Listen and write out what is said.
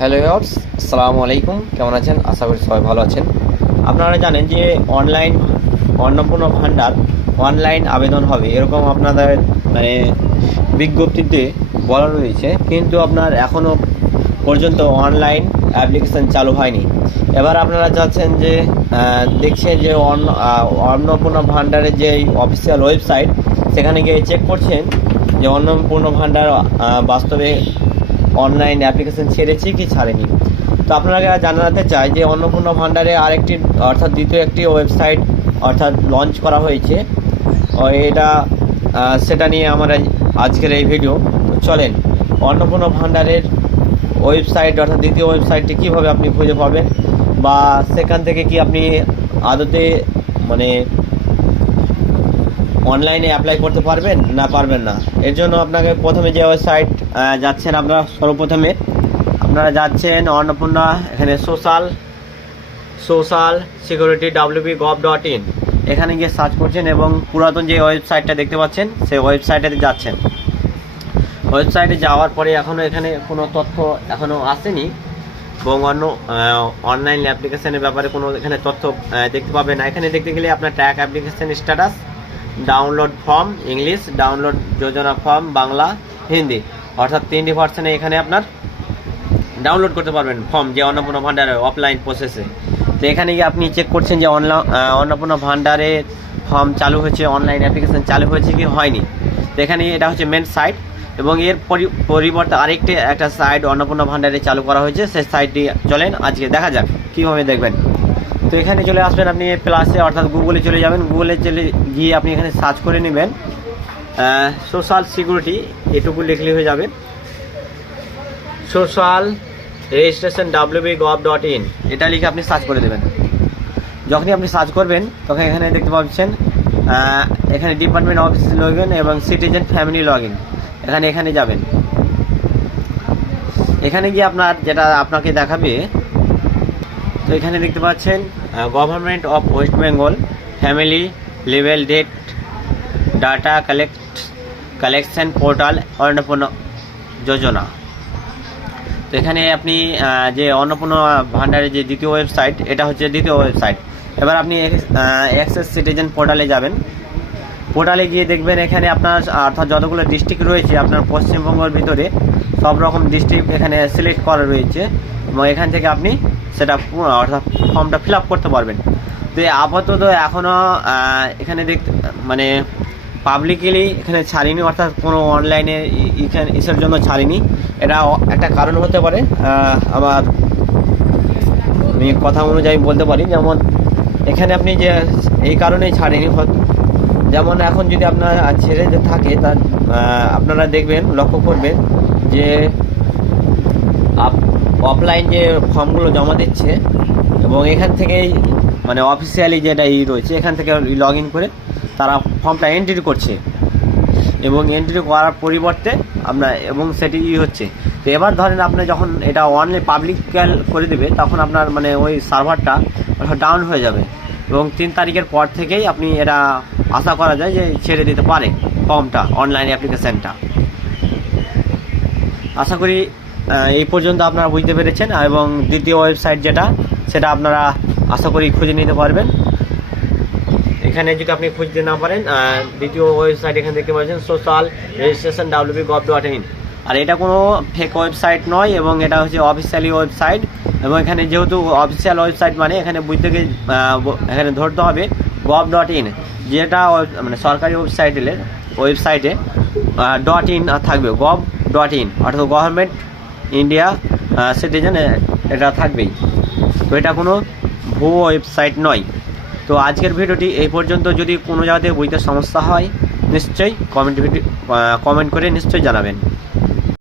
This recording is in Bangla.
হ্যালো ভিউয়ার্স, আসসালামু আলাইকুম। কেমন আছেন? আশা করি সবাই ভালো আছেন। আপনারা জানেন যে অনলাইন অন্নপূর্ণ ভান্ডার অনলাইন আবেদন হবে, এরকম আপনাদের মানে বিজ্ঞপ্তিতে বলা রয়েছে, কিন্তু আপনার এখনও পর্যন্ত অনলাইন অ্যাপ্লিকেশান চালু হয়নি। এবার আপনারা যাচ্ছেন যে দেখছেন যে অন্নপূর্ণ ভান্ডারের যে অফিসিয়াল ওয়েবসাইট, সেখানে গিয়ে চেক করছেন যে অন্নপূর্ণ ভান্ডার বাস্তবে অনলাইন অ্যাপ্লিকেশান ছেড়েছি কি ছাড়েনি। তো আপনারা জানাতে চাই যে অন্নপূর্ণা ভান্ডারে আরেকটি অর্থাৎ দ্বিতীয় একটি ওয়েবসাইট অর্থাৎ লঞ্চ করা হয়েছে। এটা সেটা নিয়ে আমরা আজকের এই ভিডিও। চলেন অন্নপূর্ণা ভান্ডারের ওয়েবসাইট অর্থাৎ দ্বিতীয় ওয়েবসাইটটি কীভাবে আপনি খুঁজে পাবেন, বা সেখান থেকে কি আপনি আদতে মানে অনলাইনে অ্যাপ্লাই করতে পারবেন না পারবেন না। এর জন্য আপনাকে প্রথমে যে ওয়েবসাইট যাচ্ছেন, আপনারা সর্বপ্রথমে আপনারা যাচ্ছেন অন্নপূর্ণা, এখানে সোশ্যাল সিকিউরিটি wp.gov.in, এখানে গিয়ে সার্চ করছেন এবং পুরাতন যে ওয়েবসাইটটা দেখতে পাচ্ছেন সেই ওয়েবসাইটে যাচ্ছেন। ওয়েবসাইটে যাওয়ার পরে এখনও এখানে কোনো তথ্য এখনও আসেনি এবং অনলাইন অ্যাপ্লিকেশনের ব্যাপারে কোনো এখানে তথ্য দেখতে পাবেন না। এখানে দেখতে গেলে আপনার track application status, download form English, download যোজনা ফর্ম বাংলা, হিন্দি, অর্থাৎ 3টি ভার্সনে এখানে আপনার ডাউনলোড করতে পারবেন ফর্ম, যে অন্নপূর্ণা ভান্ডারের অফলাইন প্রসেসে। তো এখানে গিয়ে আপনি চেক করছেন যে অন্নপূর্ণা ভান্ডারের ফর্ম চালু হয়েছে, অনলাইন অ্যাপ্লিকেশান চালু হয়েছে কি হয়নি। তো এখানে এটা হচ্ছে মেন সাইট, এবং এর পরিবর্তে আরেকটি একটা সাইট অন্নপূর্ণা ভান্ডারে চালু করা হয়েছে। সেই সাইটটি চলেন আজকে দেখা যাক কীভাবে দেখবেন। তো এখানে চলে আসবেন আপনি প্লাসে, অর্থাৎ গুগলে চলে যাবেন। গুগলে চলে গিয়ে আপনি এখানে সার্চ করে নেবেন সোশ্যাল সিকিউরিটি, এটুকু লিখলে হয়ে যাবে। সোশ্যাল রেজিস্ট্রেশন wp.gov.in, এটা লিখে আপনি সার্চ করে দেবেন। যখনই আপনি সার্চ করবেন তখন এখানে দেখতে পাচ্ছেন এখানে ডিপার্টমেন্ট অফিস লগ ইন এবং সিটিজেন ফ্যামিলি লগ ইন, এখানে যাবেন। এখানে গিয়ে আপনার যেটা আপনাকে দেখাবে, তো এখানে দেখতে পাচ্ছেন government of West Bengal family level date data collection portal Annapurna Yojana. তো এখানে আপনি যে অন্নপূর্ণা ভান্ডারের যে দ্বিতীয় ওয়েবসাইট, এটা হচ্ছে দ্বিতীয় ওয়েবসাইট। এবার আপনি অ্যাক্সেস সিটিজেন পোর্টালে যাবেন। পোর্টালে গিয়ে দেখবেন এখানে আপনার অর্থাৎ যতগুলো ডিস্ট্রিক্ট রয়েছে আপনার পশ্চিমবঙ্গের ভিতরে সব রকম ডিস্ট্রিক্ট এখানে সিলেক্ট করা রয়েছে, এবং এখান থেকে আপনি সেটা অর্থাৎ ফর্মটা ফিল আপ করতে পারবেন। তো আপাতত এখনও এখানে মানে পাবলিকলি এখানে ছাড়িনি, অর্থাৎ কোনো অনলাইনে ইসের জন্য ছাড়িনি। এটা একটা কারণ হতে পারে, আমি কথা অনুযায়ী বলতে পারি। যেমন এখানে আপনি যে এই কারণেই ছাড়েনি, যেমন এখন যদি আপনার ছেড়ে থাকে তার আপনারা দেখবেন, লক্ষ্য করবেন যে অফলাইন যে ফর্মগুলো জমা দিচ্ছে এবং এখান থেকেই মানে অফিসিয়ালি যেটা রয়েছে এখান থেকে লগ ইন করে তারা ফর্মটা এন্ট্রি করছে, এবং এন্ট্রি করার পরিবর্তে আপনার এবং সেটি হচ্ছে। তো এবার ধরেন আপনি যখন এটা অনলাইন পাবলিকাল করে দেবে তখন আপনার মানে ওই সার্ভারটা ডাউন হয়ে যাবে, এবং 3 তারিখের পর থেকেই আপনি এটা আশা করা যায় যে ছেড়ে দিতে পারে ফর্মটা, অনলাইন অ্যাপ্লিকেশানটা। আশা করি এই পর্যন্ত আপনারা বুঝতে পেরেছেন, এবং দ্বিতীয় ওয়েবসাইট যেটা সেটা আপনারা আশা করি খুঁজে নিতে পারবেন। এখানে যদি আপনি খুঁজতে না পারেন, দ্বিতীয় ওয়েবসাইট এখানে দেখতে পাচ্ছেন সোশ্যাল রেজিস্ট্রেশন wp.gov.in, আর এটা কোনো ফেক ওয়েবসাইট নয়, এবং এটা হচ্ছে অফিসিয়ালি ওয়েবসাইট। এবং এখানে যেহেতু অফিসিয়াল ওয়েবসাইট মানে এখানে বুঝতে গিয়ে এখানে ধরতে হবে gov.in, যেটা মানে সরকারি ওয়েবসাইটে .in থাকবে, gov.in, অর্থাৎ গভর্নমেন্ট ইন্ডিয়া সিটিজেন, এটা থাকবেই। তো এটা কোনো ভুয়ো ওয়েবসাইট নয়। তো আজকের ভিডিওটি এই পর্যন্ত। যদি কোনো জায়গাতে বুঝতে সমস্যা হয় নিশ্চয়ই কমেন্ট করে নিশ্চয়ই জানাবেন।